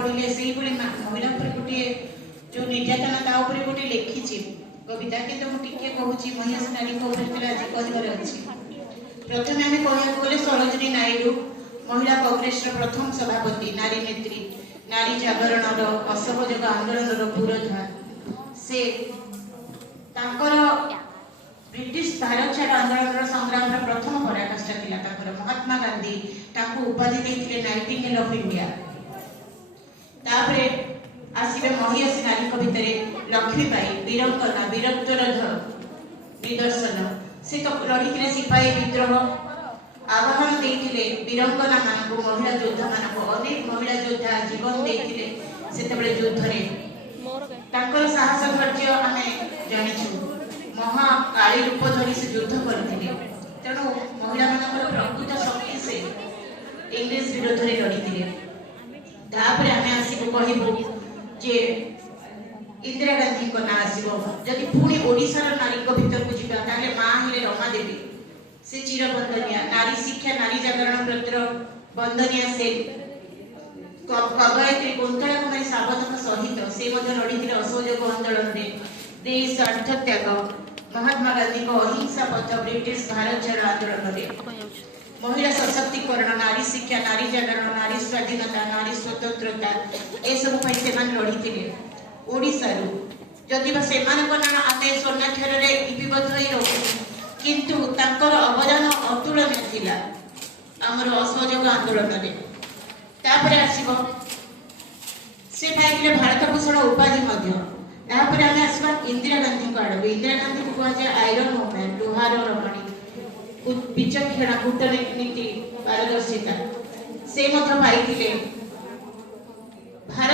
पढ़िले से महिला गोटे जो निर्यातना ता गोटे लिखी कविता कि मुझे कहूँ महिषी नारी आज कहबार अच्छी। प्रथम आम कहूँ गले सरोजिनी नायडू महिला कांग्रेस प्रथम सभापति, नारी नेत्री, नारी जागरण असहयोग आंदोलन पुरोधा। से ब्रिटिश भारत छाड़ आंदोलन संग्राम प्रथम पराकाष्ठा था। महात्मा गांधी उपाधि देते नाइटिंगेल ऑफ इंडिया। तापरे आसीबे महिषी नारी भितर लक्ष्मीबाई वीरंगना वीरत्वर निदर्शन। से तो लड़ी सिपाही विद्रोह आह्वान देते वीरंगना मान महिला योद्धा मान अनेक महिला योद्धा जीवन देते से युद्ध में साहस धैर्य आम जाचु। महाकाली रूप धरी से युद्ध करते तेणु महिला मान प्रकृत शक्ति से इंग्लिश विरोध में लड़ी। तापर आम आसबू कहबू जे इंदिरा गांधी ना आसो जदि पुणी ओडिशार नारी भीतर को जीवा ताले माँ हेले रमा देवी। से चिरबंदनिया नारी शिक्षा नारी जागरण प्रतिर बंदनिया। से कवयित्री कुंतला कुमारी सावधक सहित से लड़ी असहयोग आंदोलन में देश अर्थत्याग महात्मा गांधी को अहिंसा पथ ब्रिटिश भारत छाड़ आंदोलन में महिला सशक्तिकरण नारी शिक्षा नारी जागरण नारी स्वाधीनता नारी स्वतंत्रता ए सब लड़ी। ओडिशारू जदि से आम स्वर्णाक्षर लिपिबद्ध रखु किंतु तांकर अवदान अतुलनीय थिला आमर असहयोग आंदोलन में। तापर आसीबो से पाइले भारत भूषण उपाधि। तापर आम आसवा इंदिरा गांधी को आड़। इंदिरा गांधी को कह जाए आयरन वुमेन लुहार रमणी विचक्षणा कूटनीति पारदर्शिता। से पाइले